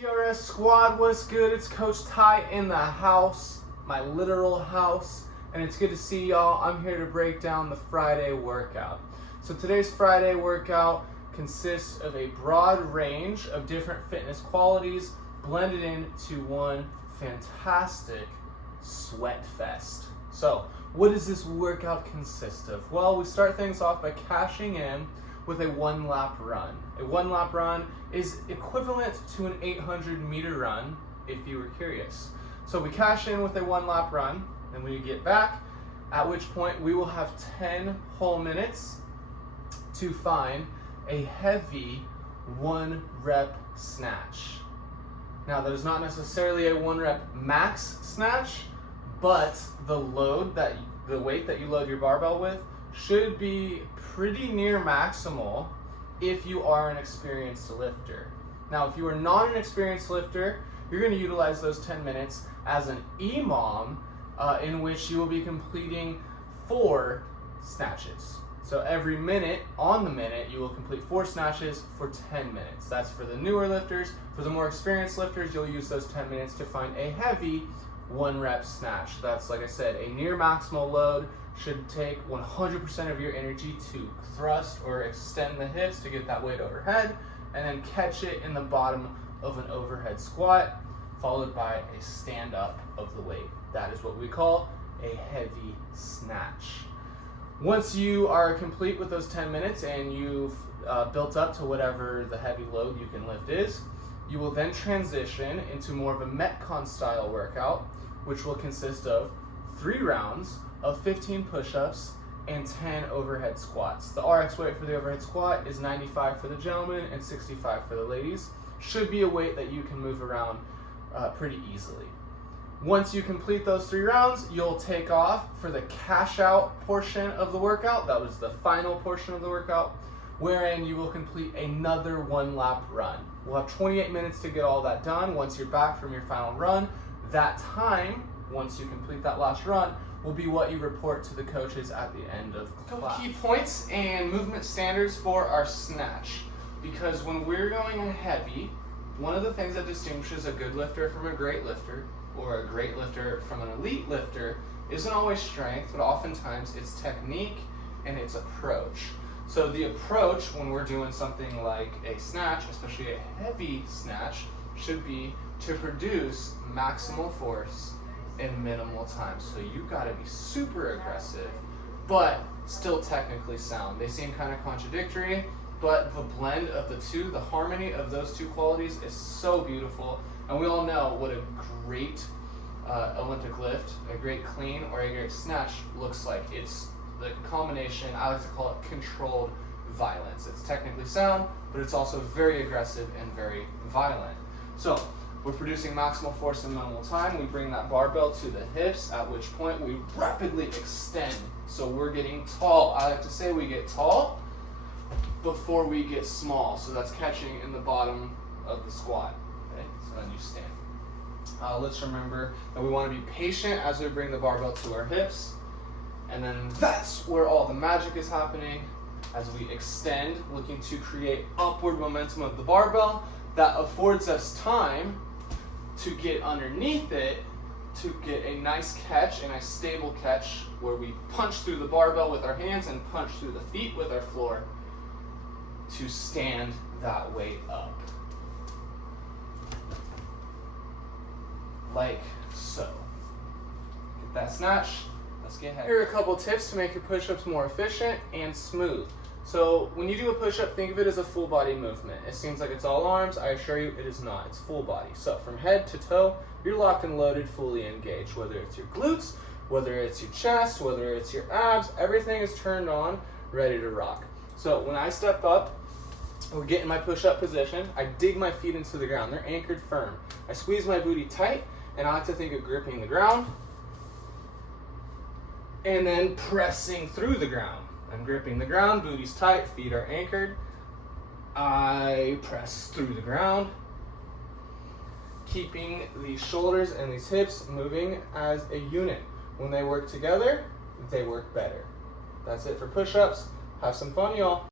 DRS squad, what's good? It's Coach Ty in the house, my literal house, and it's good to see y'all. I'm here to break down the Friday workout. So today's Friday workout consists of a broad range of different fitness qualities blended into one fantastic sweat fest. So what does this workout consist of? Well, we start things off by cashing in with a 1-lap run. A 1-lap run is equivalent to an 800-meter run, if you were curious. So we cash in with a 1-lap run, and we get back, at which point we will have 10 whole minutes to find a heavy 1-rep snatch. Now, that is not necessarily a 1-rep max snatch, but the weight that you load your barbell with should be pretty near maximal if you are an experienced lifter. Now, if you are not an experienced lifter, you're going to utilize those 10 minutes as an EMOM in which you will be completing 4 snatches. So every minute, on the minute, you will complete 4 snatches for 10 minutes. That's for the newer lifters. For the more experienced lifters, you'll use those 10 minutes to find a heavy 1-rep snatch. That's, like I said, a near maximal load. Should take 100% of your energy to thrust or extend the hips to get that weight overhead, and then catch it in the bottom of an overhead squat, followed by a stand up of the weight. That is what we call a heavy snatch. Once you are complete with those 10 minutes and you've built up to whatever the heavy load you can lift is, you will then transition into more of a Metcon style workout, which will consist of 3 rounds of 15 push-ups and 10 overhead squats. The RX weight for the overhead squat is 95 for the gentlemen and 65 for the ladies. Should be a weight that you can move around pretty easily. Once you complete those 3 rounds, you'll take off for the cash out portion of the workout. That was the final portion of the workout, wherein you will complete another 1-lap run. We'll have 28 minutes to get all that done. Once you're back from your final run, that time, once you complete that last run, will be what you report to the coaches at the end of class. Key points and movement standards for our snatch. Because when we're going heavy, one of the things that distinguishes a good lifter from a great lifter, or a great lifter from an elite lifter, isn't always strength, but oftentimes it's technique and it's approach. So the approach when we're doing something like a snatch, especially a heavy snatch, should be to produce maximal force in minimal time. So you gotta be super aggressive, but still technically sound. They seem kind of contradictory, but the blend of the two, the harmony of those two qualities is so beautiful. And we all know what a great Olympic lift, a great clean, or a great snatch looks like. It's the combination, I like to call it controlled violence. It's technically sound, but it's also very aggressive and very violent. So we're producing maximal force in minimal time. We bring that barbell to the hips, at which point we rapidly extend. So we're getting tall. I like to say we get tall before we get small. So that's catching in the bottom of the squat. Okay? So then you stand. Let's remember that we want to be patient as we bring the barbell to our hips. And then that's where all the magic is happening as we extend, looking to create upward momentum of the barbell that affords us time to get underneath it to get a nice catch and a stable catch where we punch through the barbell with our hands and punch through the feet with our floor to stand that weight up. Like so. Get that snatch. Let's get heavy. Here are a couple tips to make your push-ups more efficient and smooth. So when you do a push-up, think of it as a full body movement. It seems like it's all arms. I assure you it is not. It's full body. So from head to toe, you're locked and loaded, fully engaged. Whether it's your glutes, whether it's your chest, whether it's your abs, everything is turned on, ready to rock. So when I step up, or get in my push-up position, I dig my feet into the ground. They're anchored firm. I squeeze my booty tight, and I like to think of gripping the ground and then pressing through the ground. I'm gripping the ground, booty's tight, feet are anchored. I press through the ground, keeping these shoulders and these hips moving as a unit. When they work together, they work better. That's it for push-ups. Have some fun, y'all.